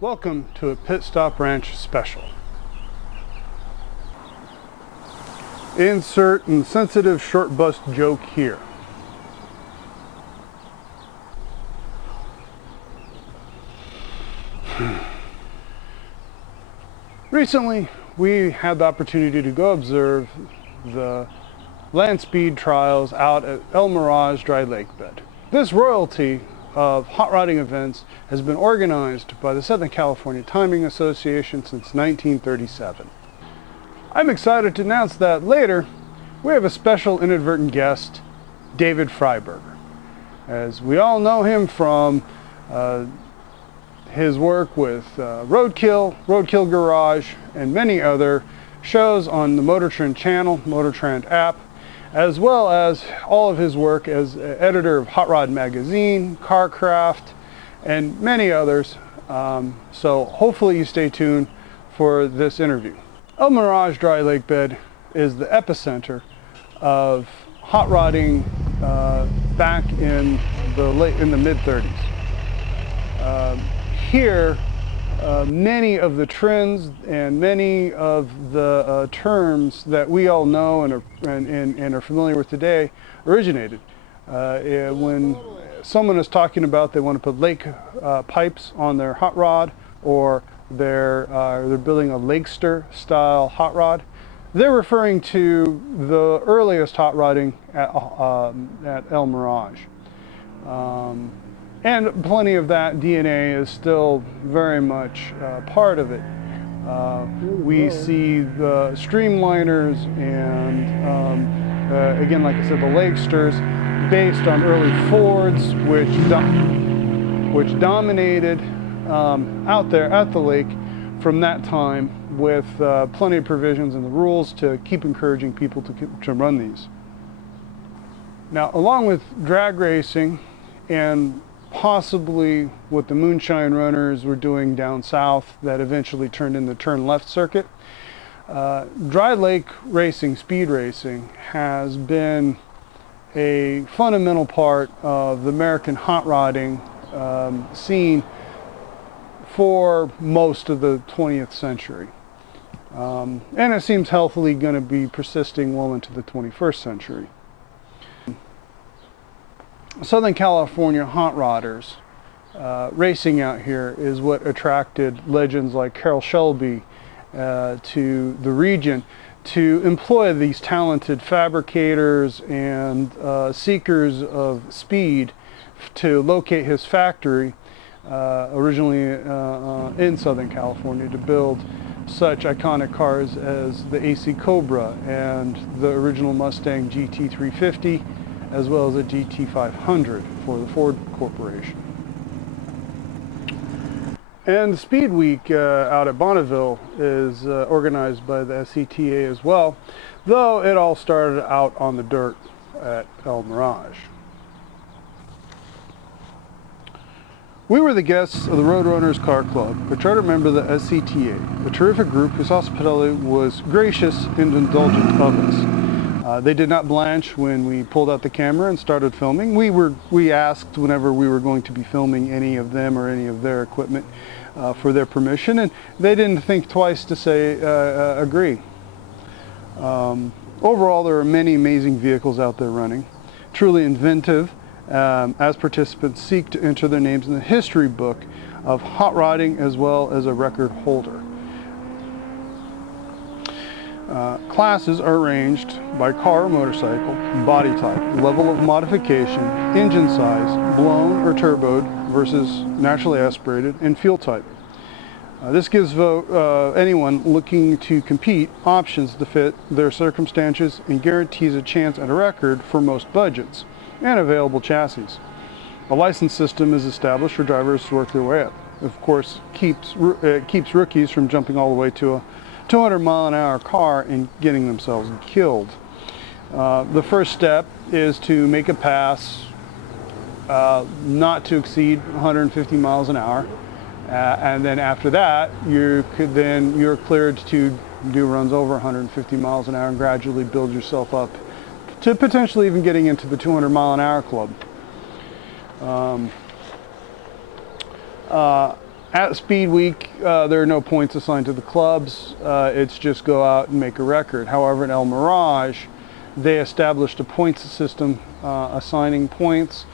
Welcome to a Pit Stop Ranch special. Insert insensitive short bust joke here. Recently, we had the opportunity to go observe the land speed trials out at El Mirage dry lake bed. This royalty of hot rodding events has been organized by the Southern California Timing Association since 1937. I'm excited to announce that later we have a special inadvertent guest, David Freiburger. As we all know him from his work with Roadkill Garage, and many other shows on the Motor Trend channel, Motor Trend app, as well as all of his work as editor of Hot Rod Magazine, Carcraft, and many others. So hopefully you stay tuned for this interview. El Mirage dry lake bed is the epicenter of hot rodding back in the mid-30s. Here, many of the trends and many of the terms that we all know and are familiar with today originated. When someone is talking about they want to put lake pipes on their hot rod, or they're building a Lakester style hot rod, they're referring to the earliest hot rodding at El Mirage. And plenty of that DNA is still very much part of it. We see the streamliners and, again, like I said, the Lakesters, based on early Fords, which dominated out there at the lake from that time, with plenty of provisions in the rules to keep encouraging people to run these. Now, along with drag racing and possibly what the moonshine runners were doing down south that eventually turned into turn left circuit, dry lake racing, speed racing, has been a fundamental part of the American hot rodding scene for most of the 20th century. And it seems healthily going to be persisting well into the 21st century. Southern California hot rodders racing out here is what attracted legends like Carroll Shelby to the region to employ these talented fabricators and seekers of speed to locate his factory, originally in Southern California, to build such iconic cars as the AC Cobra and the original Mustang GT350, as well as a GT500 for the Ford Corporation. And Speed Week out at Bonneville is organized by the SCTA as well, though it all started out on the dirt at El Mirage. We were the guests of the Roadrunners Car Club, a charter member of the SCTA, a terrific group whose hospitality was gracious and indulgent of us. They did not blanch when we pulled out the camera and started filming. We asked whenever we were going to be filming any of them or any of their equipment for their permission, and they didn't think twice to say agree. Overall, there are many amazing vehicles out there running, truly inventive, as participants seek to enter their names in the history book of hot rodding as well as a record holder. Classes are arranged by car or motorcycle, body type, level of modification, engine size, blown or turboed versus naturally aspirated, and fuel type. This gives anyone looking to compete options to fit their circumstances and guarantees a chance at a record for most budgets and available chassis. A license system is established for drivers to work their way up. Of course, keeps rookies from jumping all the way to a 200-mile-an-hour car and getting themselves killed. The first step is to make a pass not to exceed 150 miles an hour, and then after that you're cleared to do runs over 150 miles an hour and gradually build yourself up to potentially even getting into the 200-mile-an-hour club. At Speed Week, there are no points assigned to the clubs. It's just go out and make a record. However, in El Mirage, they established a points system, assigning points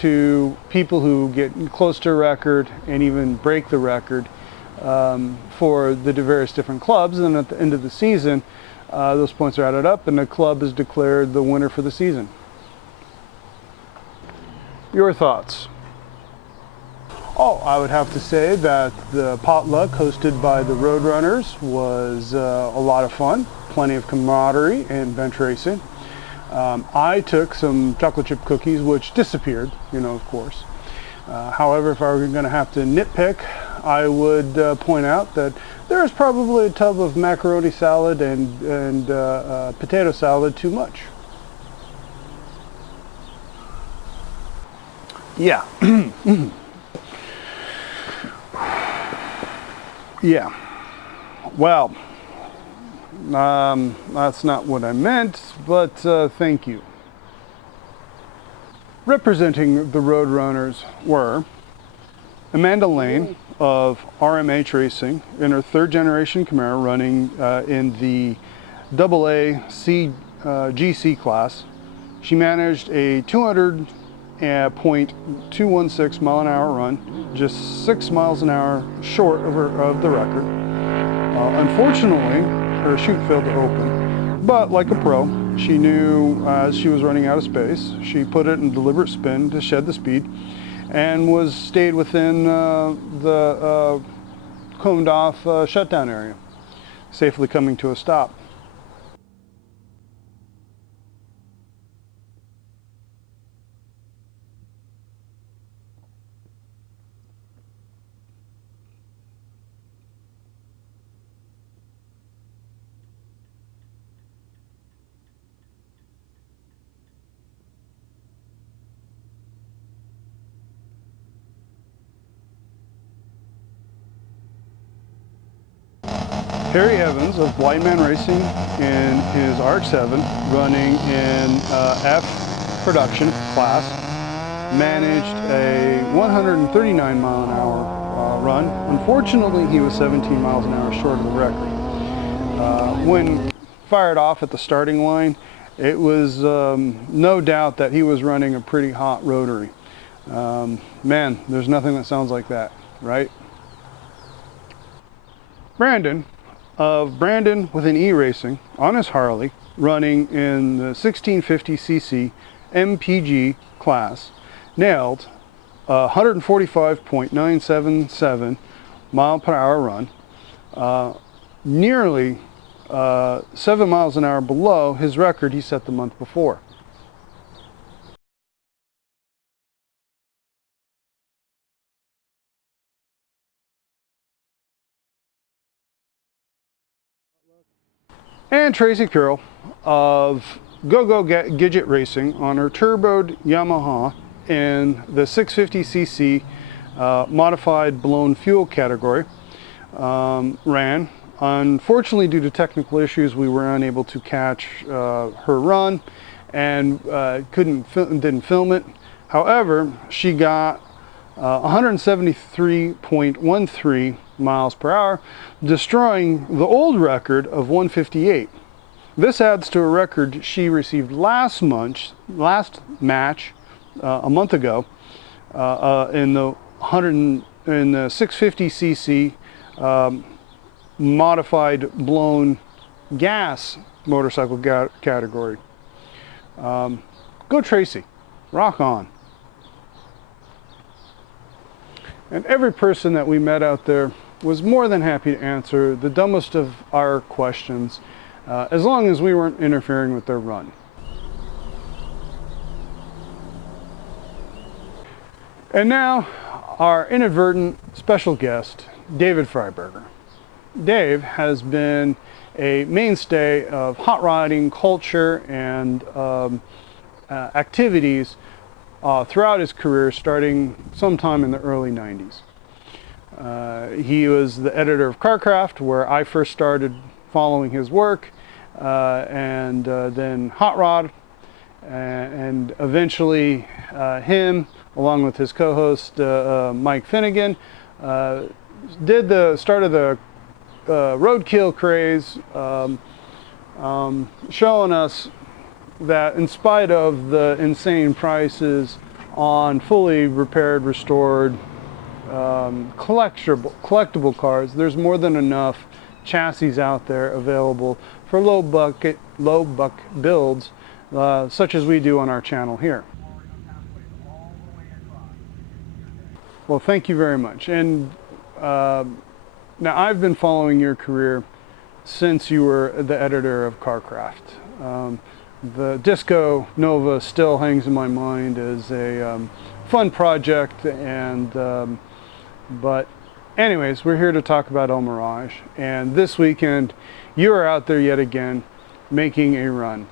to people who get close to a record and even break the record for the various different clubs. And at the end of the season, those points are added up and the club is declared the winner for the season. Your thoughts? Oh, I would have to say that the potluck hosted by the Roadrunners was a lot of fun, plenty of camaraderie and bench racing. I took some chocolate chip cookies, which disappeared, of course. However, if I were going to have to nitpick, I would point out that there is probably a tub of macaroni salad and potato salad too much. Yeah. Yeah. Well, that's not what I meant, but thank you. Representing the Roadrunners were Amanda Lane of RMH Racing in her third generation Camaro, running in the AA GC class. She managed a 200.216 mile an hour run, just 6 miles an hour short of the record. Unfortunately, her chute failed to open, but like a pro, she knew as she was running out of space, she put it in deliberate spin to shed the speed and stayed within the coned off shutdown area, safely coming to a stop. Harry Evans of Blind Man Racing in his RX-7, running in F production class, managed a 139 mile an hour run. Unfortunately, he was 17 miles an hour short of the record. When fired off at the starting line, it was no doubt that he was running a pretty hot rotary. Man, there's nothing that sounds like that, right? Brandon of Brandon with an E Racing on his Harley, running in the 1650cc MPG class, nailed a 145.977 mile per hour run, nearly 7 miles an hour below his record he set the month before. And Tracy Carroll of Go-Go Gidget Racing on her turboed Yamaha in the 650cc modified blown fuel category, ran. Unfortunately, due to technical issues, we were unable to catch her run and didn't film it. However, she got 173.13 miles per hour, destroying the old record of 158. This adds to a record she received last match a month ago in the 650cc modified blown gas motorcycle category. Go Tracy, rock on. And every person that we met out there was more than happy to answer the dumbest of our questions, as long as we weren't interfering with their run. And now, our inadvertent special guest, David Freiburger. Dave has been a mainstay of hot rodding culture and activities throughout his career, starting sometime in the early 90s. He was the editor of CarCraft, where I first started following his work, and then Hot Rod, and eventually him, along with his co-host Mike Finnegan, started the roadkill craze, showing us that in spite of the insane prices on fully repaired, restored, collectible cars, there's more than enough chassis out there available for low buck builds, such as we do on our channel here. Well, thank you very much. And now I've been following your career since you were the editor of CarCraft. The Disco Nova still hangs in my mind as a fun project, and but anyways, we're here to talk about El Mirage, and this weekend you are out there yet again making a run.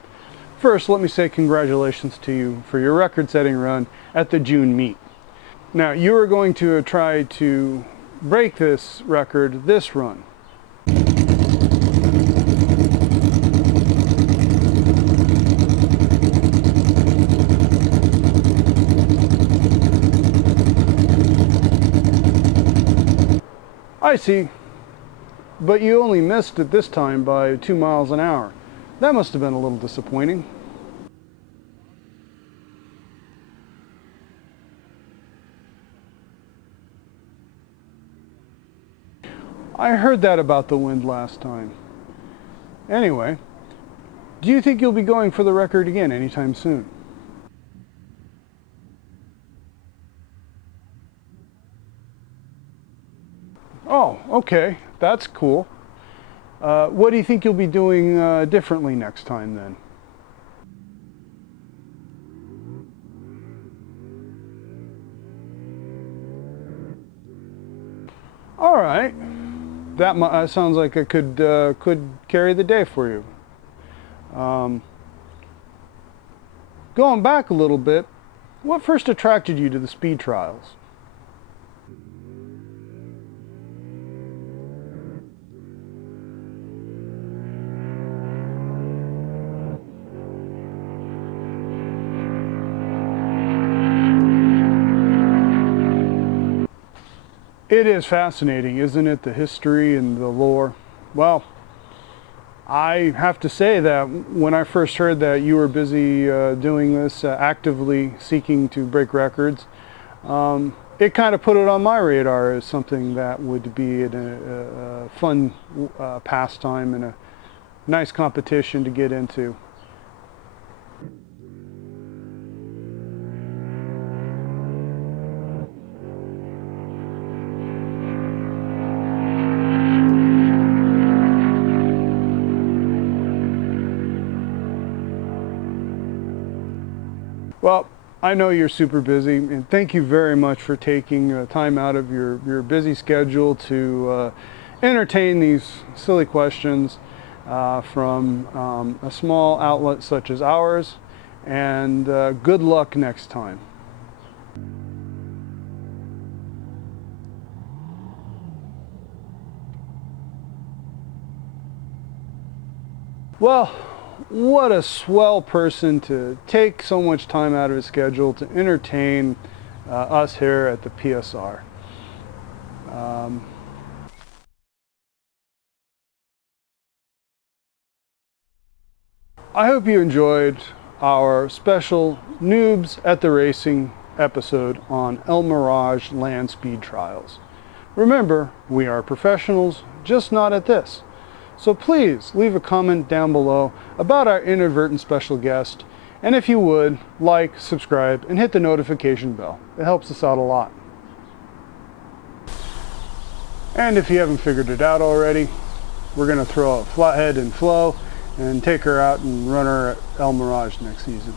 First, let me say congratulations to you for your record-setting run at the June meet. Now, you are going to try to break this record this run. I see, but you only missed it this time by 2 miles an hour. That must have been a little disappointing. I heard that about the wind last time. Anyway, do you think you'll be going for the record again anytime soon? Oh, okay, that's cool. What do you think you'll be doing differently next time then? All right, that sounds like it could carry the day for you. Going back a little bit, what first attracted you to the speed trials? It is fascinating, isn't it? The history and the lore. Well, I have to say that when I first heard that you were busy doing this, actively seeking to break records, it kind of put it on my radar as something that would be a fun pastime and a nice competition to get into. Well, I know you're super busy, and thank you very much for taking time out of your busy schedule to entertain these silly questions from a small outlet such as ours, and good luck next time. Well, what a swell person to take so much time out of his schedule to entertain us here at the PSR. I hope you enjoyed our special Noobs at the Racing episode on El Mirage Land Speed Trials. Remember, we are professionals, just not at this. So please leave a comment down below about our inadvertent special guest, and if you would, like, subscribe, and hit the notification bell. It helps us out a lot. And if you haven't figured it out already, we're going to throw a flathead in Flow and take her out and run her at El Mirage next season.